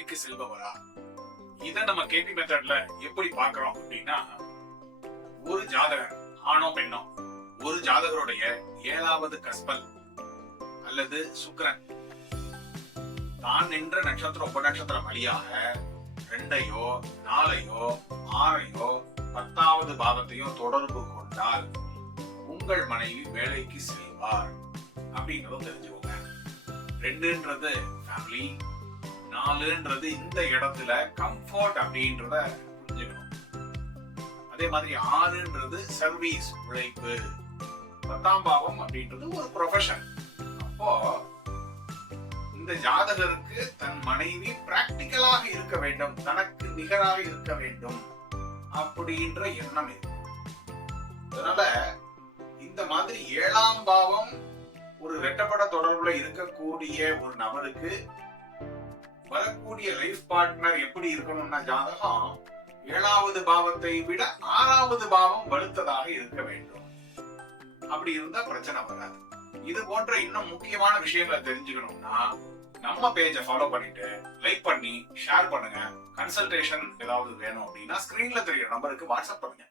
வேலைக்கு செல்பவரா? இத நம்ம கேபி மெத்தட்ல எப்படி பார்க்கிறோம் அப்படின்னா, ஒரு ஜாதகர் ஆணோ பெண்ணோ ஒரு ஜாதகருடைய 7வது கஸ்பல் அல்லது சுக்கிரன் தான் நின்ற நட்சத்திரம் உபநட்சத்திரம் வழியாக 2ஐயோ 4ஐயோ 6ஐயோ 10வது பாவத்தையோ தொடர்பு கொண்டால் உங்கள் மனைவி வேலைக்கு செல்வார் அப்படின்றத தெரிஞ்சுக்கோங்க. 2ன்றது ஃபேமிலி, 4ன்றது இந்த இடத்துல கம்ஃபர்ட் அப்படின்றத புரிஞ்சுக்கணும். அதே மாதிரி 6ன்றது சர்வீஸ், உழைப்பு. 10ஆம் பாவம் அப்படின்றது ஒரு ப்ரொஃபஷன். அப்போ இந்த ஜாதகருக்கு தன் மனைவி பிராக்டிக்கலாக இருக்க வேண்டும், தனக்கு நிகராக இருக்க வேண்டும் அப்படின்ற எண்ணம் இது. அதனால இந்த மாதிரி 7ஆம் பாவம் ஒரு ரெட்டப்பட தொடர்புல இருக்கக்கூடிய ஒரு நபருக்கு வரக்கூடிய லைஃப் பார்ட்னர் எப்படி இருக்கணும்னா, ஜாதகம் 7வது பாவத்தை விட 6வது பாவம் வலுத்ததாக இருக்க வேண்டும். அப்படி இருந்தா பிரச்சனை வராது. இது போன்ற இன்னும் முக்கியமான விஷயங்களை தெரிஞ்சுக்கணும்னா நம்ம பேஜை ஃபாலோ பண்ணிட்டு லைக் பண்ணி ஷேர் பண்ணுங்க. கன்சல்டேஷன் ஏதாவது வேணும் அப்படின்னா ஸ்கிரீன்ல தெரியுற நம்பருக்கு வாட்ஸ்அப் பண்ணுங்க.